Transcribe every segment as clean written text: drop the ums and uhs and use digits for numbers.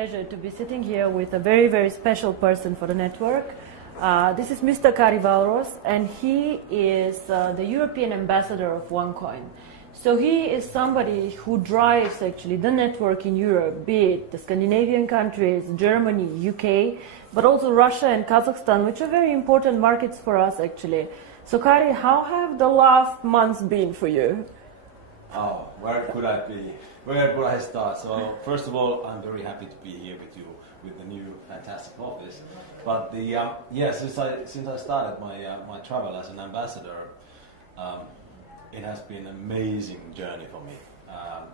pleasure to be sitting here with a very, very special person for the network. This is Mr. Kari Valros, and he is the European ambassador of OneCoin. So he is somebody who drives actually the network in Europe, be it the Scandinavian countries, Germany, UK, but also Russia and Kazakhstan, which are very important markets for us actually. So Kari, how have the last months been for you? Oh, where could I be? Where could I start? So first of all, I'm very happy to be here with you with the new fantastic office. But since I started my travel as an ambassador, it has been an amazing journey for me.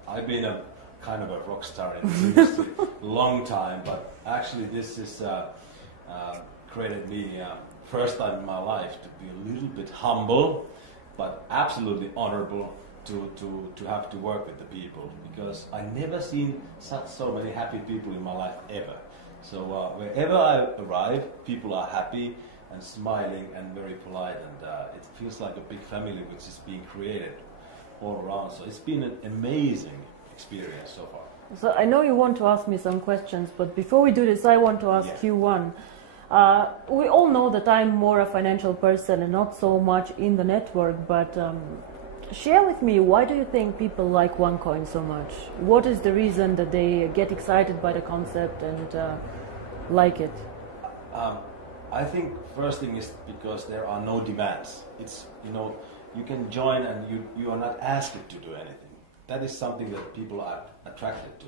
I've been a kind of a rock star in this industry a long time, but actually this is created me first time in my life to be a little bit humble, but absolutely honorable to have to work with the people, because I never seen so many happy people in my life ever. So wherever I arrive, people are happy and smiling and very polite, and it feels like a big family which is being created all around. So it's been an amazing experience so far. So I know you want to ask me some questions, but before we do this, I want to ask you one. We all know that I'm more a financial person and not so much in the network, but share with me, why do you think people like OneCoin so much? What is the reason that they get excited by the concept and like it? I think first thing is because there are no demands. It's, you can join and you are not asked to do anything. That is something that people are attracted to.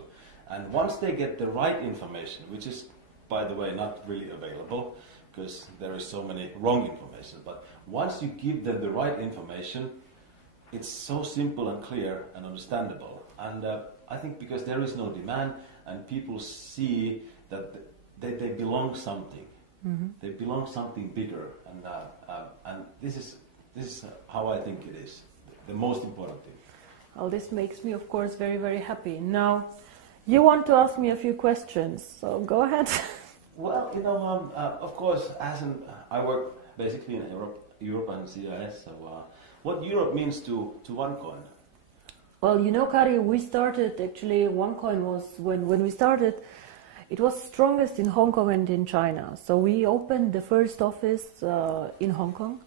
And once they get the right information, which is, by the way, not really available because there is so many wrong information, but once you give them the right information, it's so simple and clear and understandable. And I think because there is no demand and people see that they belong something. Mm-hmm. They belong something bigger, and this is how I think it is the most important thing. Well, this makes me, of course, very, very happy. Now, you want to ask me a few questions, so go ahead. Well, of course, I work basically in Europe and CIS. So, what Europe means to OneCoin? Well, Kari, we started actually. OneCoin was when we started. It was strongest in Hong Kong and in China. So we opened the first office in Hong Kong,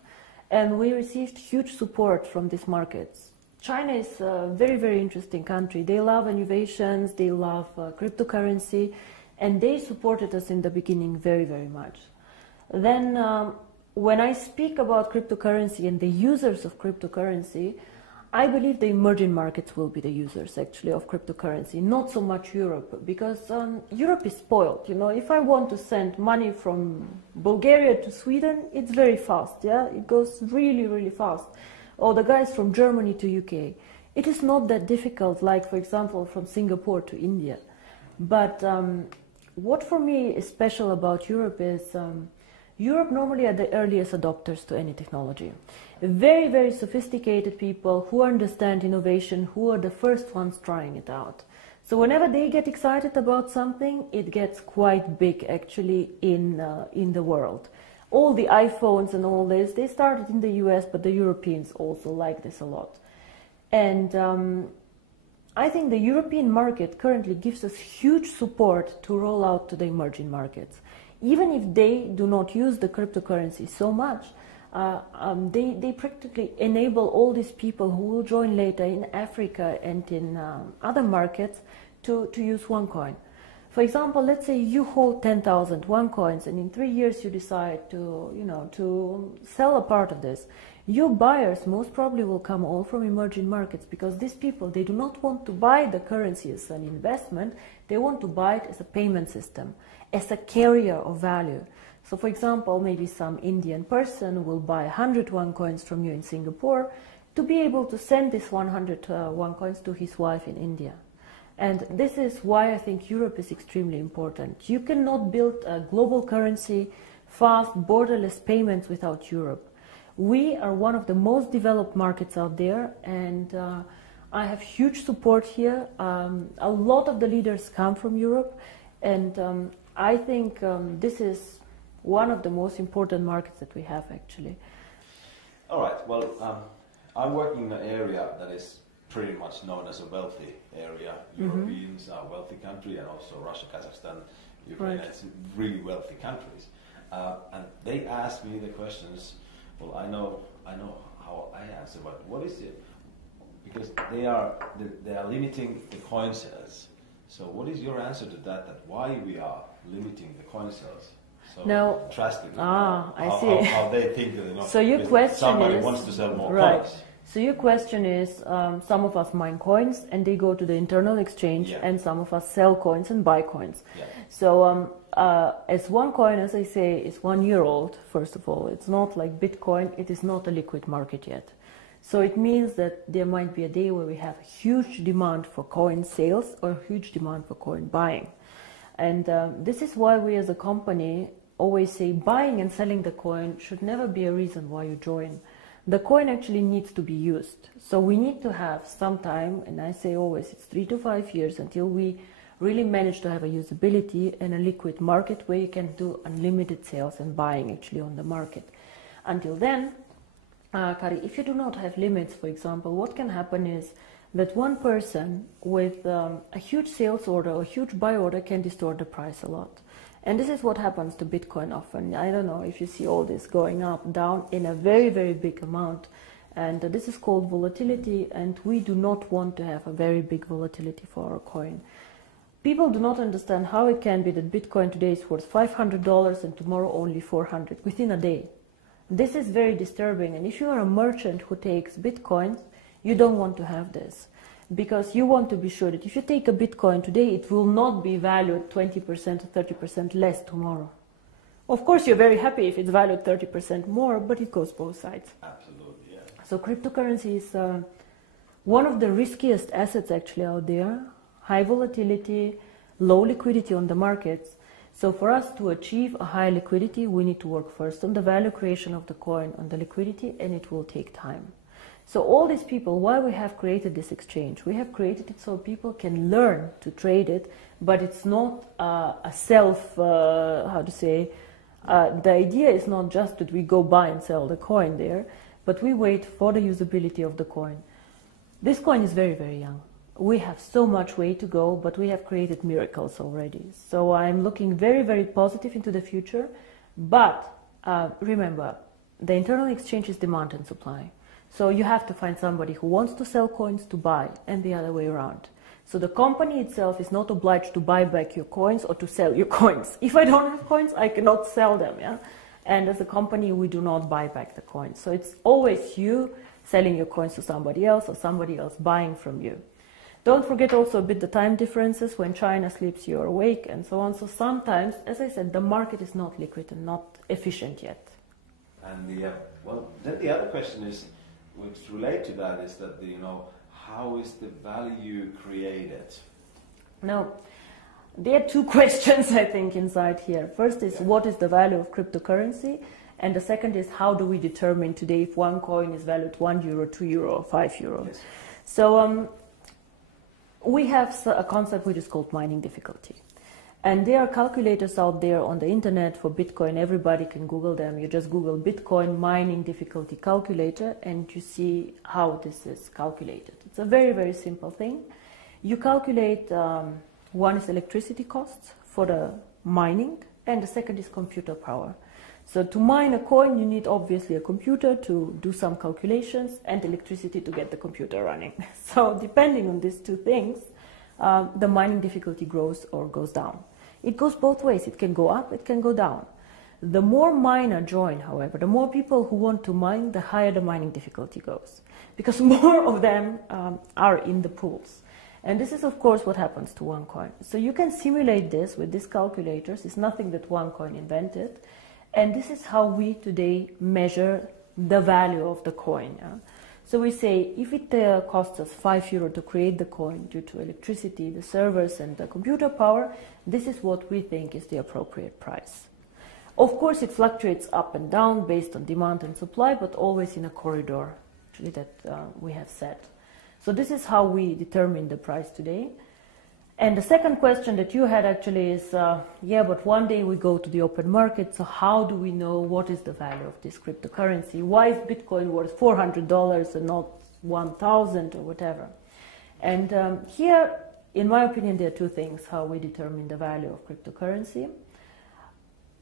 and we received huge support from these markets. China is a very, very interesting country. They love innovations, they love cryptocurrency, and they supported us in the beginning very, very much. Then when I speak about cryptocurrency and the users of cryptocurrency, I believe the emerging markets will be the users actually of cryptocurrency, not so much Europe, because Europe is spoiled. If I want to send money from Bulgaria to Sweden, it's very fast, yeah? It goes really, really fast. Or the guys from Germany to UK. It is not that difficult, like, for example, from Singapore to India. But what for me is special about Europe is Europe normally are the earliest adopters to any technology. Very, very sophisticated people who understand innovation, who are the first ones trying it out. So whenever they get excited about something, it gets quite big actually in the world. All the iPhones and all this, they started in the US, but the Europeans also like this a lot. And I think the European market currently gives us huge support to roll out to the emerging markets. Even if they do not use the cryptocurrency so much, they practically enable all these people who will join later in Africa and in other markets to use OneCoin. For example, let's say you hold 10,000 OneCoins, and in 3 years you decide to sell a part of this. Your buyers most probably will come all from emerging markets, because these people, they do not want to buy the currency as an investment, they want to buy it as a payment system, as a carrier of value. So for example, maybe some Indian person will buy 100 OneCoins from you in Singapore to be able to send this 100 OneCoins to his wife in India. And this is why I think Europe is extremely important. You cannot build a global currency, fast, borderless payments without Europe. We are one of the most developed markets out there, and I have huge support here. A lot of the leaders come from Europe, and I think this is one of the most important markets that we have actually. All right, well, I'm working in an area that is pretty much known as a wealthy area. Europeans are a wealthy country, and also Russia, Kazakhstan, Ukraine, it's really wealthy countries. And they asked me the questions. Well, I know how I answer, but what is it? Because they are limiting the coin sales. So what is your answer to that? That why we are limiting the coin sales? So now, drastically. I see. How they think that so your question somebody is, wants to sell more right. coins. So your question is, some of us mine coins and they go to the internal exchange, and some of us sell coins and buy coins. Yeah. So as one coin, as I say, is 1 year old, first of all, it's not like Bitcoin, it is not a liquid market yet. So it means that there might be a day where we have a huge demand for coin sales or huge demand for coin buying. And this is why we as a company always say buying and selling the coin should never be a reason why you join. The coin actually needs to be used. So we need to have some time, and I say always it's 3 to 5 years until we really manage to have a usability and a liquid market where you can do unlimited sales and buying actually on the market. Until then, Kari, if you do not have limits, for example, what can happen is that one person with a huge sales order or huge buy order can distort the price a lot. And this is what happens to Bitcoin often. I don't know if you see all this going up, down in a very, very big amount. And this is called volatility, and we do not want to have a very big volatility for our coin. People do not understand how it can be that Bitcoin today is worth $500 and tomorrow only 400 within a day. This is very disturbing, and if you are a merchant who takes Bitcoins, you don't want to have this. Because you want to be sure that if you take a Bitcoin today, it will not be valued 20% or 30% less tomorrow. Of course, you're very happy if it's valued 30% more, but it goes both sides. Absolutely, yeah. So cryptocurrency is one of the riskiest assets actually out there. High volatility, low liquidity on the markets. So for us to achieve a high liquidity, we need to work first on the value creation of the coin, on the liquidity, and it will take time. So all these people, why we have created this exchange? We have created it so people can learn to trade it, but it's not a self, the idea is not just that we go buy and sell the coin there, but we wait for the usability of the coin. This coin is very, very young. We have so much way to go, but we have created miracles already. So I'm looking very, very positive into the future. But remember, the internal exchange is demand and supply. So you have to find somebody who wants to sell coins to buy, and the other way around. So the company itself is not obliged to buy back your coins or to sell your coins. If I don't have coins, I cannot sell them. Yeah? And as a company, we do not buy back the coins. So it's always you selling your coins to somebody else or somebody else buying from you. Don't forget also a bit the time differences. When China sleeps, you're awake, and so on. So sometimes, as I said, the market is not liquid and not efficient yet. And then the other question is, which relate to that, is that how is the value created? No, there are two questions I think inside here. First is what is the value of cryptocurrency, and the second is how do we determine today if one coin is valued €1, €2, or €5? Yes. So we have a concept which is called mining difficulty. And there are calculators out there on the internet for Bitcoin. Everybody can Google them. You just Google Bitcoin mining difficulty calculator and you see how this is calculated. It's a very, very simple thing. You calculate, one is electricity costs for the mining, and the second is computer power. So to mine a coin, you need obviously a computer to do some calculations and electricity to get the computer running. So depending on these two things, the mining difficulty grows or goes down. It goes both ways. It can go up, it can go down. The more miner join, however, the more people who want to mine, the higher the mining difficulty goes. Because more of them are in the pools. And this is, of course, what happens to one coin. So you can simulate this with these calculators. It's nothing that one coin invented. And this is how we today measure the value of the coin. So we say if it costs us €5 to create the coin due to electricity, the servers and the computer power, this is what we think is the appropriate price. Of course, it fluctuates up and down based on demand and supply, but always in a corridor actually that we have set. So this is how we determine the price today. And the second question that you had actually is, but one day we go to the open market, so how do we know what is the value of this cryptocurrency? Why is Bitcoin worth $400 and not 1,000 or whatever? And here, in my opinion, there are two things how we determine the value of cryptocurrency.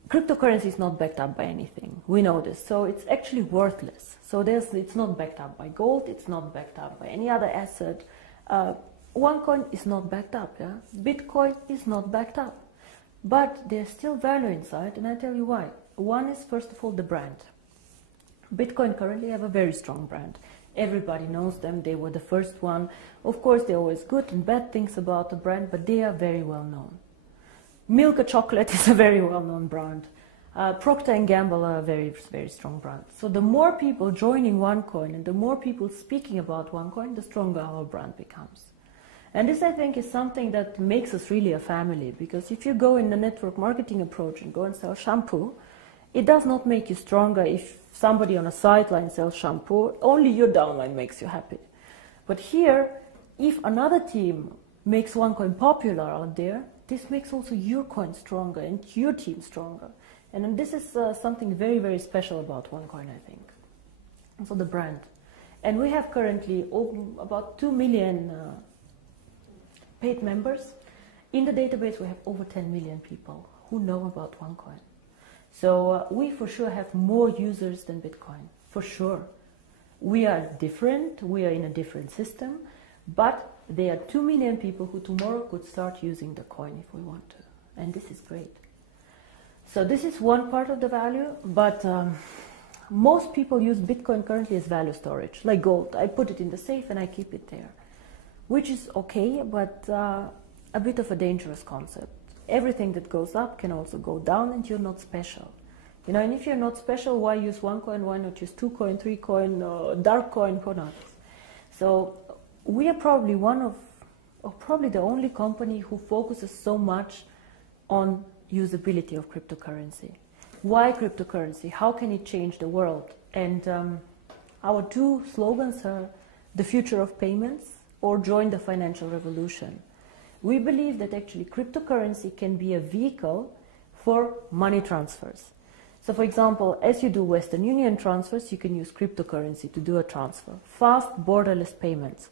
Cryptocurrency is not backed up by anything. We know this. So it's actually worthless. So it's not backed up by gold. It's not backed up by any other asset. OneCoin is not backed up. Yeah? Bitcoin is not backed up. But there's still value inside, and I tell you why. One is, first of all, the brand. Bitcoin currently have a very strong brand. Everybody knows them. They were the first one. Of course, there are always good and bad things about the brand, but they are very well known. Milka Chocolate is a very well-known brand. Procter & Gamble are a very, very strong brand. So the more people joining OneCoin and the more people speaking about OneCoin, the stronger our brand becomes. And this, I think, is something that makes us really a family, because if you go in the network marketing approach and go and sell shampoo, it does not make you stronger if somebody on a sideline sells shampoo. Only your downline makes you happy. But here, if another team makes OneCoin popular out there, this makes also your coin stronger and your team stronger. And this is something very, very special about OneCoin, I think. So the brand. And we have currently about 2 million paid members. In the database, we have over 10 million people who know about OneCoin. So we for sure have more users than Bitcoin, for sure. We are different, we are in a different system, but there are 2 million people who tomorrow could start using the coin if we want to. And this is great. So this is one part of the value, but most people use Bitcoin currently as value storage, like gold. I put it in the safe and I keep it there, which is okay, but a bit of a dangerous concept. Everything that goes up can also go down, and you're not special. You know, and if you're not special, why use OneCoin? Why not use 2Coin, 3Coin, dark coin, who knows? So we are probably one of, or probably the only company who focuses so much on usability of cryptocurrency. Why cryptocurrency? How can it change the world? And our two slogans are the future of payments or join the financial revolution. We believe that actually cryptocurrency can be a vehicle for money transfers. So for example, as you do Western Union transfers, you can use cryptocurrency to do a transfer. Fast, borderless payments.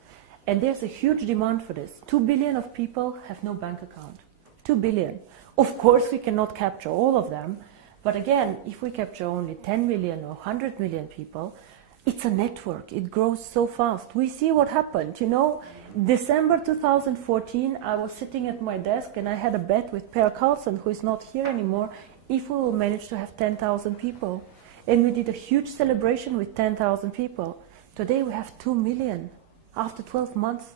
And there's a huge demand for this. 2 billion of people have no bank account. 2 billion. Of course, we cannot capture all of them. But again, if we capture only 10 million or 100 million people, it's a network. It grows so fast. We see what happened. You know, December 2014, I was sitting at my desk and I had a bet with Per Carlson, who is not here anymore, if we will manage to have 10,000 people. And we did a huge celebration with 10,000 people. Today we have 2 million after 12 months.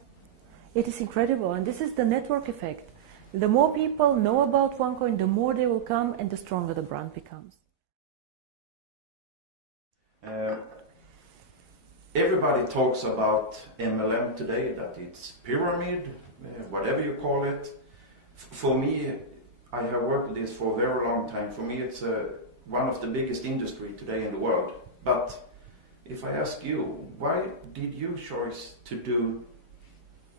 It is incredible. And this is the network effect. The more people know about OneCoin, the more they will come and the stronger the brand becomes. Everybody talks about MLM today, that it's pyramid, whatever you call it. For me, I have worked with this for a very long time. For me, it's one of the biggest industry today in the world. But if I ask you, why did you choose to do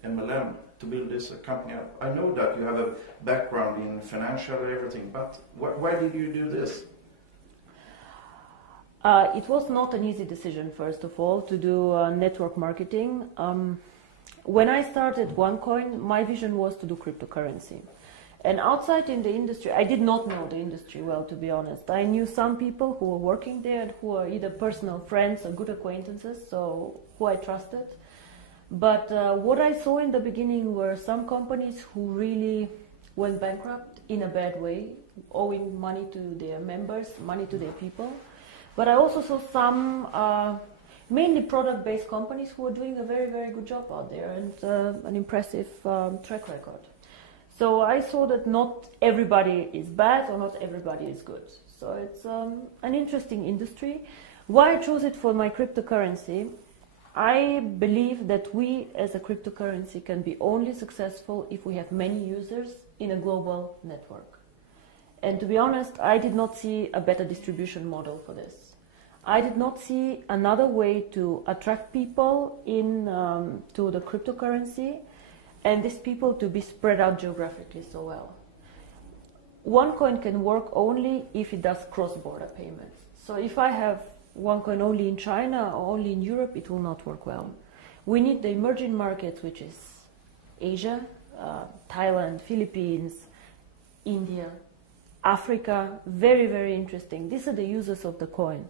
MLM, to build this company up? I know that you have a background in financial and everything, but why did you do this? It was not an easy decision, first of all, to do network marketing. When I started OneCoin, my vision was to do cryptocurrency. And outside in the industry, I did not know the industry well, to be honest. I knew some people who were working there, who are either personal friends or good acquaintances, so who I trusted. But what I saw in the beginning were some companies who really went bankrupt in a bad way, owing money to their members, money to their people. But I also saw some mainly product-based companies who were doing a very, very good job out there and an impressive track record. So I saw that not everybody is bad or not everybody is good. So it's an interesting industry. Why I chose it for my cryptocurrency? I believe that we as a cryptocurrency can be only successful if we have many users in a global network. And to be honest, I did not see a better distribution model for this. I did not see another way to attract people in to the cryptocurrency and these people to be spread out geographically so well. OneCoin can work only if it does cross-border payments. So if I have OneCoin only in China or only in Europe, it will not work well. We need the emerging markets, which is Asia, Thailand, Philippines, India, Africa, very, very interesting. These are the users of the coin.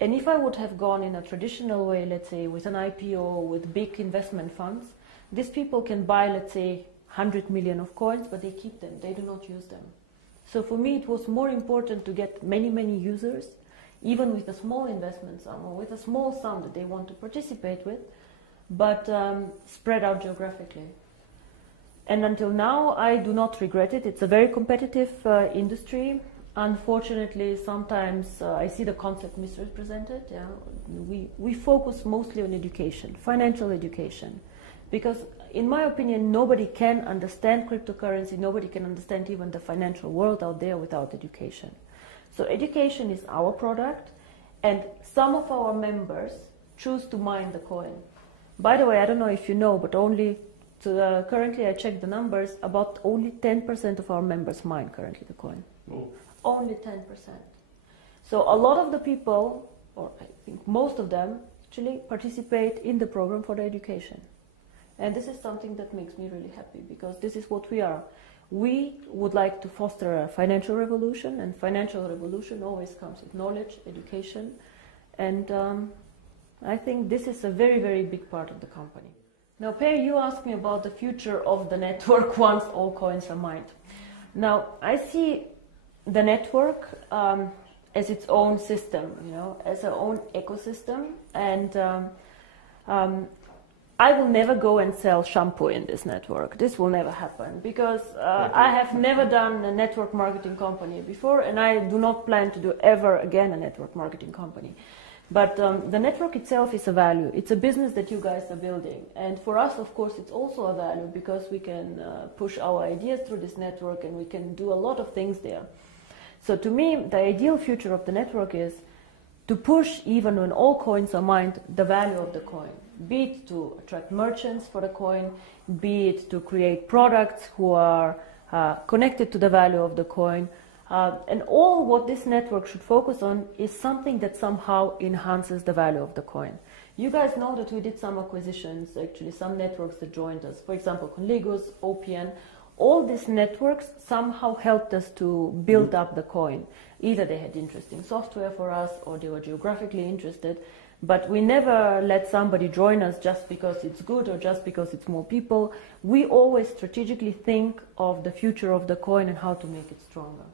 And if I would have gone in a traditional way, let's say with an IPO, with big investment funds, these people can buy, let's say, 100 million of coins, but they keep them, they do not use them. So for me it was more important to get many, many users, even with a small investment sum or with a small sum that they want to participate with, but spread out geographically. And until now, I do not regret it. It's a very competitive industry. Unfortunately, sometimes I see the concept misrepresented. Yeah? We focus mostly on education, financial education, because in my opinion, nobody can understand cryptocurrency, nobody can understand even the financial world out there without education. So education is our product, and some of our members choose to mine the coin. By the way, I don't know if you know, but currently I checked the numbers, about only 10% of our members mine currently the coin. Oh. Only 10%. So a lot of the people, or I think most of them, actually participate in the program for the education. And this is something that makes me really happy, because this is what we are. We would like to foster a financial revolution, and financial revolution always comes with knowledge, education, and I think this is a very, very big part of the company. Now, Per, you asked me about the future of the network once all coins are mined. Now, I see the network as its own system, as our own ecosystem, and I will never go and sell shampoo in this network. This will never happen, because I have never done a network marketing company before, and I do not plan to do ever again a network marketing company. But the network itself is a value. It's a business that you guys are building. And for us, of course, it's also a value, because we can push our ideas through this network, and we can do a lot of things there. So to me, the ideal future of the network is to push, even when all coins are mined, the value of the coin. Be it to attract merchants for the coin, be it to create products who are connected to the value of the coin. And all what this network should focus on is something that somehow enhances the value of the coin. You guys know that we did some acquisitions, actually some networks that joined us. For example, Conligos, OPN. All these networks somehow helped us to build up the coin. Either they had interesting software for us, or they were geographically interested. But we never let somebody join us just because it's good or just because it's more people. We always strategically think of the future of the coin and how to make it stronger.